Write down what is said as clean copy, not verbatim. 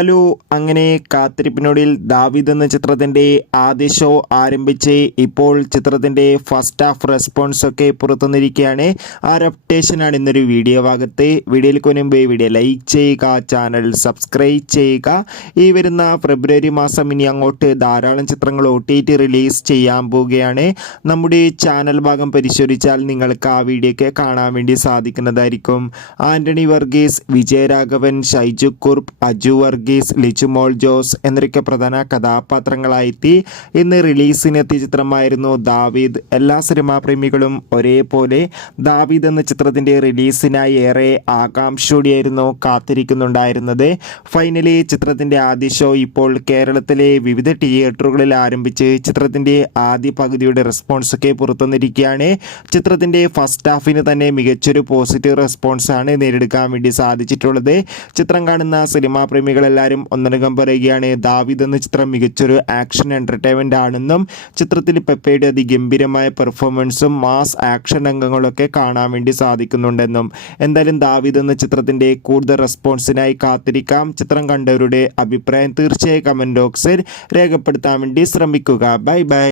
Hello, അങ്ങനെ കാത്തിരിപ്പിനൊടുവിൽ ദാവീദ് എന്ന ചിത്രത്തിൻ്റെ ആദ്യ ഷോ ആരംഭിച്ച് ഇപ്പോൾ ചിത്രത്തിൻ്റെ ഫസ്റ്റ് ഹാഫ് റെസ്പോൺസ് ഒക്കെ പുറത്തുവന്നിരിക്കുകയാണ്. ആ ഒരു അപ്ഡേഷനാണ് ഇന്നൊരു വീഡിയോ ഭാഗത്ത്. വീഡിയോയിൽ മുൻപ് വീഡിയോ ലൈക്ക് ചെയ്യുക, ചാനൽ സബ്സ്ക്രൈബ് ചെയ്യുക. ഈ വരുന്ന ഫെബ്രുവരി മാസം ഇനി അങ്ങോട്ട് ധാരാളം ചിത്രങ്ങൾ OTT റിലീസ് ചെയ്യാൻ പോവുകയാണ്. നമ്മുടെ ചാനൽ ഭാഗം പരിശോധിച്ചാൽ നിങ്ങൾക്ക് ആ വീഡിയോ ഒക്കെ കാണാൻ വേണ്ടി സാധിക്കുന്നതായിരിക്കും. ആൻ്റണി വർഗീസ്, വിജയരാഘവൻ, ഷൈജു കുർപ്പ്, അജു വർഗീസ്, ലിജുമോൾ ജോസ് എന്നൊക്കെ പ്രധാന കഥാപാത്രങ്ങളായെത്തി ഇന്ന് റിലീസിനെത്തിയ ചിത്രമായിരുന്നു ദാവീദ്. എല്ലാ സിനിമാ പ്രേമികളും ഒരേപോലെ ദാവീദ് എന്ന ചിത്രത്തിൻ്റെ റിലീസിനായി ഏറെ ആകാംക്ഷയോടെയായിരുന്നു കാത്തിരിക്കുന്നുണ്ടായിരുന്നത്. ഫൈനലി ചിത്രത്തിൻ്റെ ആദ്യ ഷോ ഇപ്പോൾ കേരളത്തിലെ വിവിധ തിയേറ്ററുകളിൽ ആരംഭിച്ച് ചിത്രത്തിൻ്റെ ആദ്യ പകുതിയുടെ റെസ്പോൺസ് ഒക്കെ പുറത്തുവന്നിരിക്കുകയാണ്. ചിത്രത്തിൻ്റെ ഫസ്റ്റ് ഹാഫിന് തന്നെ മികച്ചൊരു പോസിറ്റീവ് റെസ്പോൺസാണ് നേടിയെടുക്കാൻ വേണ്ടി സാധിച്ചിട്ടുള്ളത്. ചിത്രം കാണുന്ന സിനിമാ പ്രേമികളെല്ലാവരും ഒന്നടങ്കം പറയുകയാണ് ദാവീദ് എന്ന ചിത്രം മികച്ചൊരു ആക്ഷൻ എൻ്റർടൈൻമെൻ്റ് ആണെന്നും ചിത്രത്തിൽ പെപ്പയുടെ അതിഗംഭീരമായ പെർഫോമൻസും മാസ് ആക്ഷൻ രംഗങ്ങളൊക്കെ കാണാൻ വേണ്ടി സാധിക്കുന്നുണ്ടെന്നും. എന്തായാലും ദാവീദ് എന്ന ചിത്രത്തിൻ്റെ കൂടുതൽ റെസ്പോൺസിനായി കാത്തിരിക്കാം. ചിത്രം കണ്ടവരുടെ അഭിപ്രായം തീർച്ചയായും കമൻറ്റ് ബോക്സിൽ രേഖപ്പെടുത്താൻ വേണ്ടി ശ്രമിക്കുക. Bye bye.